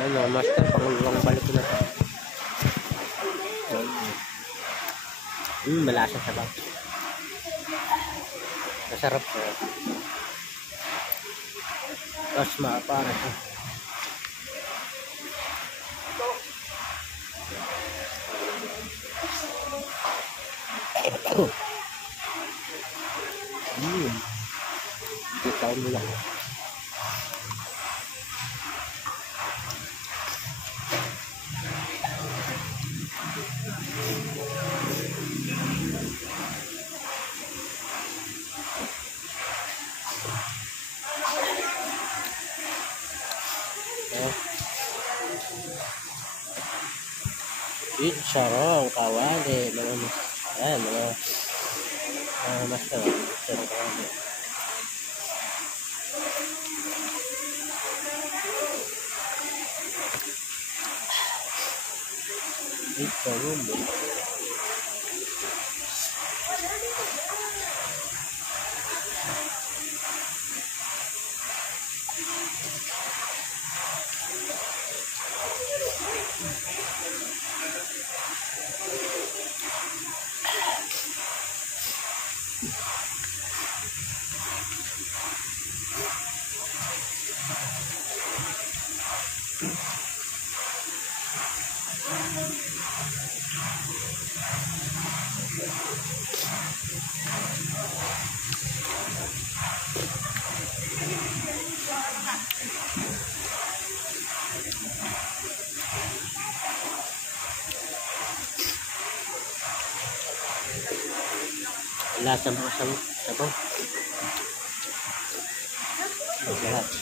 Ano, master, pangulong balik ko na. Malasa sa bang. Masarap siya. Tapos maapara siya. Itaw mo lang. Sarong kawali mga master sarong kawali ito rumbo lasa mga sabaw lahat.